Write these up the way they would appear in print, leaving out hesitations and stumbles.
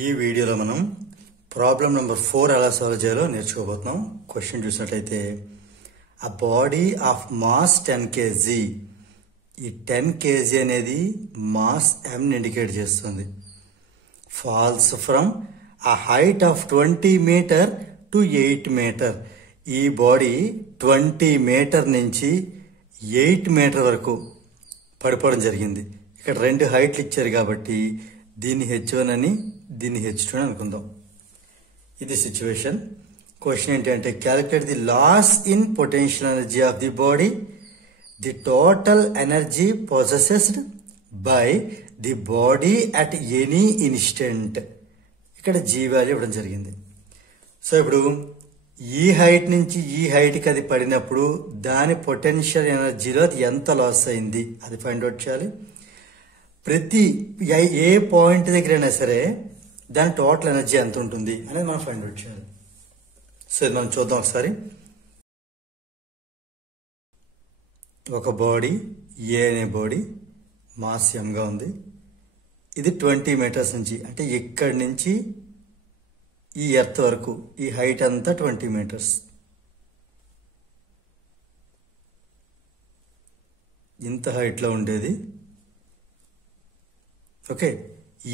ఈ వీడియోలో మనం ప్రాబ్లం నెంబర్ 4 ఎలా సాల్వ్ చేయాలో నేర్చుకోబోతున్నాం. క్వశ్చన్ చూసినట్లయితే a body of mass 10 kg, ఈ 10 kg అనేది మాస్ m ని ఇండికేట్ చేస్తుంది. falls from a height of 20 meter to 8 meter. ఈ బాడీ 20 మీటర్ నుంచి 8 మీటర్ వరకు పడిపోవడం జరిగింది. ఇక్కడ రెండు హైట్లు ఇచ్చారు కాబట్టి దీన్ని h1 అని దీన్ని h2 అని అనుకుందాం. ఇది సిచ్యువేషన్. క్వశ్చన్ ఏంటంటే calculate the loss in potential energy of the body, the total energy possessed by the body at any instant. ఇక్కడ జీ వాల్యూ ఇవ్వడం జరిగింది. సో ఇప్పుడు ఈ హైట్ నుంచి ఈ హైట్కి అది పడినప్పుడు దాని పొటెన్షియల్ ఎనర్జీలో అది ఎంత లాస్ అయింది అది ఫైండ్ అవుట్ చేయాలి. ప్రతి ఏ పాయింట్ దగ్గర అయినా సరే దాని టోటల్ ఎనర్జీ ఎంత ఉంటుంది అనేది మనం ఫైండ్ అవుట్ చేయాలి. సో ఇది మనం చూద్దాం ఒకసారి. ఒక బాడీ ఏ అనే బాడీ మాస్ ఎంగా ఉంది. ఇది 20 మీటర్స్ నుంచి, అంటే ఇక్కడి నుంచి ఈ ఎర్త్ వరకు ఈ హైట్ అంతా 20 మీటర్స్. ఇంత హైట్లో ఉండేది ఓకే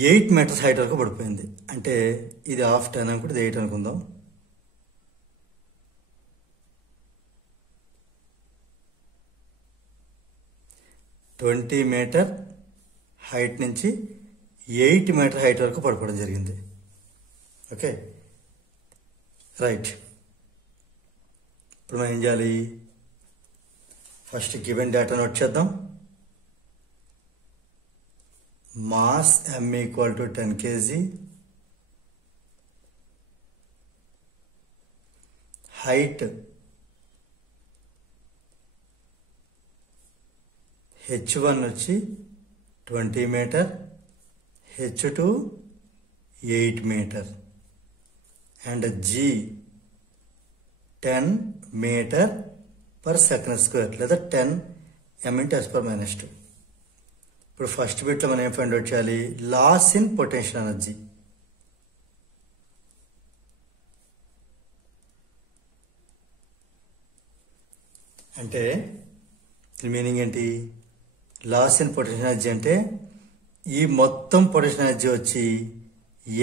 8 మీటర్స్ హైట్ వరకు పడిపోయింది. అంటే ఇది హాఫ్ 10 అనుకుంటే ఇది 8 అనుకుందాం. ట్వంటీ మీటర్ హైట్ నుంచి 8 మీటర్ హైట్ వరకు పడిపోవడం జరిగింది. Okay right. ఇప్పుడు మనం ఏం చేయాలి, ఫస్ట్ గివెన్ డేటా నోట్ చేద్దాం. Mass m equal to 10 kg, height h1 వచ్చి 20 metre, h2 8 metre and g 10 metre per second square లేదా 10 m × 10⁻². ఇప్పుడు ఫస్ట్ బిట్లో మనం ఏం ఫైండ్ అవుట్ చేయాలి, లాస్ ఇన్ పొటెన్షియల్ ఎనర్జీ. అంటే మీనింగ్ ఏంటి, లాస్ ఇన్ పొటెన్షియల్ ఎనర్జీ అంటే ఈ మొత్తం పొటెన్షియల్ ఎనర్జీ వచ్చి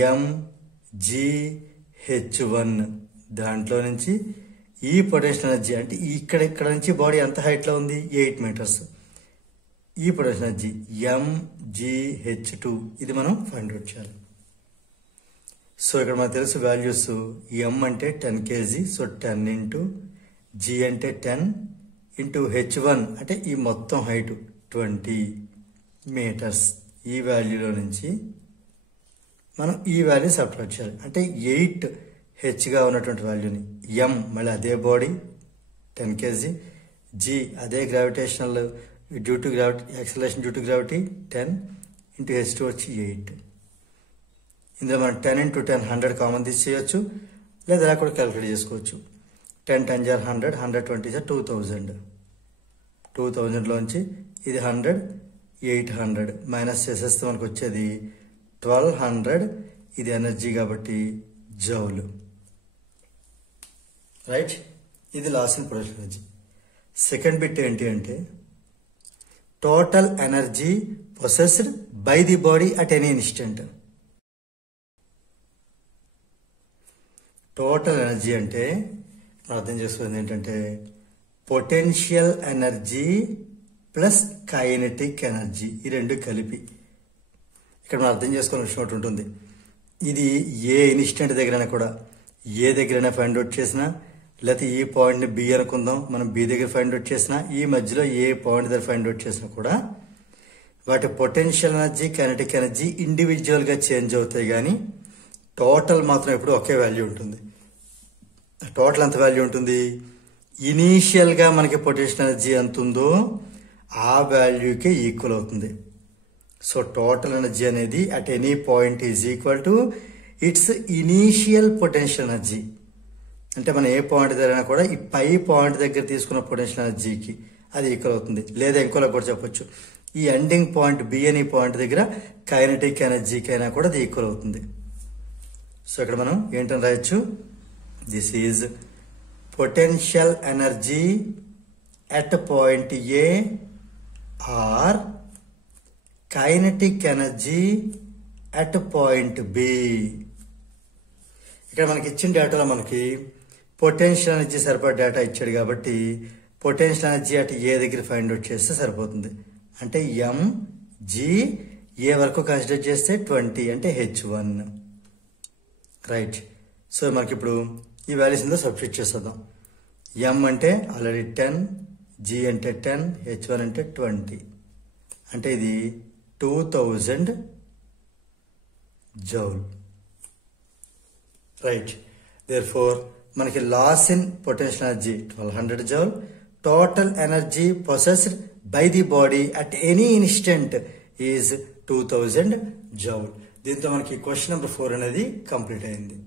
mgh1, దాంట్లో నుంచి ఈ పొటెన్షియల్ ఎనర్జీ అంటే ఇక్కడ నుంచి బాడీ ఎంత హైట్లో ఉంది 8 మీటర్స్, ఈ పొటెన్షియల్ ఎనర్జీ mgh2 ఇది మనం ఫైండ్ అవుట్ చేయాలి. సో ఇక్కడ మనకు తెలుసు వాల్యూస్, m అంటే 10 kg, సో 10 ఇంటూ g అంటే 10 ఇంటూ h1 అంటే ఈ మొత్తం హైట్ 20 మీటర్స్. ఈ వాల్యూలో నుంచి మనం ఈ వాల్యూ సబ్ట్రాక్ట్ చేయాలి. అంటే 8h ఉన్నటువంటి వాల్యూని m మళ్ళీ అదే బాడీ 10 kg, g అదే gravitational due to gravity acceleration due to gravity 10 into h2 వచ్చి 8. ఇందులో మనం 10 ఇంటూ 10 100 కామన్ తీసేయచ్చు, లేదా ఇలా కూడా క్యాలిక్యులేట్ చేసుకోవచ్చు. 10 10 × 100, 120 2000. 2000లోంచి ఇది 100 800 మైనస్ చేసేస్తే మనకు వచ్చేది 1200. ఇది ఎనర్జీ కాబట్టి జౌల్. రైట్, ఇది loss in potential energy. Second bit ఏంటి అంటే total energy possessed by the body at any instant. Total energy అంటే మనం అర్థం చేసుకునేది ఏంటంటే potential energy plus kinetic energy, ఈ రెండు కలిపి ఇక్కడ మనం అర్థం చేసుకోవాల్సిన విషయం ఒకటి ఉంటుంది. ఇది ఏ ఇన్స్టెంట్ దగ్గరైనా కూడా, ఏ దగ్గరైనా ఫైండ్ అవుట్ చేసినా, లేకపోతే ఈ పాయింట్ని బి అనుకుందాం, మనం బి దగ్గర ఫైండ్ అవుట్ చేసినా, ఈ మధ్యలో ఏ పాయింట్ దగ్గర ఫైండ్ అవుట్ చేసినా కూడా వాటి పొటెన్షియల్ ఎనర్జీ కైనెటిక్ ఎనర్జీ ఇండివిజువల్గా చేంజ్ అవుతాయి, కానీ టోటల్ మాత్రం ఎప్పుడు ఒకే వాల్యూ ఉంటుంది. టోటల్ ఎంత వాల్యూ ఉంటుంది, ఇనీషియల్గా మనకి పొటెన్షియల్ ఎనర్జీ ఎంత ఉందో ఆ వాల్యూకే ఈక్వల్ అవుతుంది. సో టోటల్ ఎనర్జీ అనేది at any point is equal to it's initial potential energy. అంటే మనం ఏ పాయింట్ దగ్గర కూడా ఈ పై పాయింట్ దగ్గర తీసుకున్న పొటెన్షియల్ ఎనర్జీకి అది ఈక్వల్ అవుతుంది. లేదా ఇంకోలా కూడా చెప్పొచ్చు, ఈ ఎండింగ్ పాయింట్ బి అనే పాయింట్ దగ్గర కైనెటిక్ ఎనర్జీకి అయినా కూడా అది ఈక్వల్ అవుతుంది. సో ఇక్కడ మనం ఏంటని రాయొచ్చు, this is potential energy at point A or kinetic energy at point B. ఇక్కడ మనకి ఇచ్చిన డేటాలో మనకి పొటెన్షియల్ ఎనర్జీ సరిపడే డేటా ఇచ్చాడు కాబట్టి పొటెన్షియల్ ఎనర్జీ అట్ ఏ దగ్గర ఫైండ్ అవుట్ చేస్తే సరిపోతుంది. అంటే ఎంజీ ఏ వరకు కన్సిడర్ చేస్తే 20 అంటే H1 రైట్. సో మనకి ఇప్పుడు ఈ వాల్యూస్ ఇందులో సబ్స్టిట్యూట్ చేసేద్దాం. ఎం అంటే ఆల్రెడీ 10, జీ అంటే 10, H1 అంటే 20 అంటే ఇది 2000 జౌల్ రైట్. దేర్ ఫోర్ మనకి loss in potential energy 1200 joule. Total energy possessed by the body at any instant is 2000 joule. దీంతో మనకి క్వశ్చన్ నెంబర్ 4 అనేది కంప్లీట్ అయింది.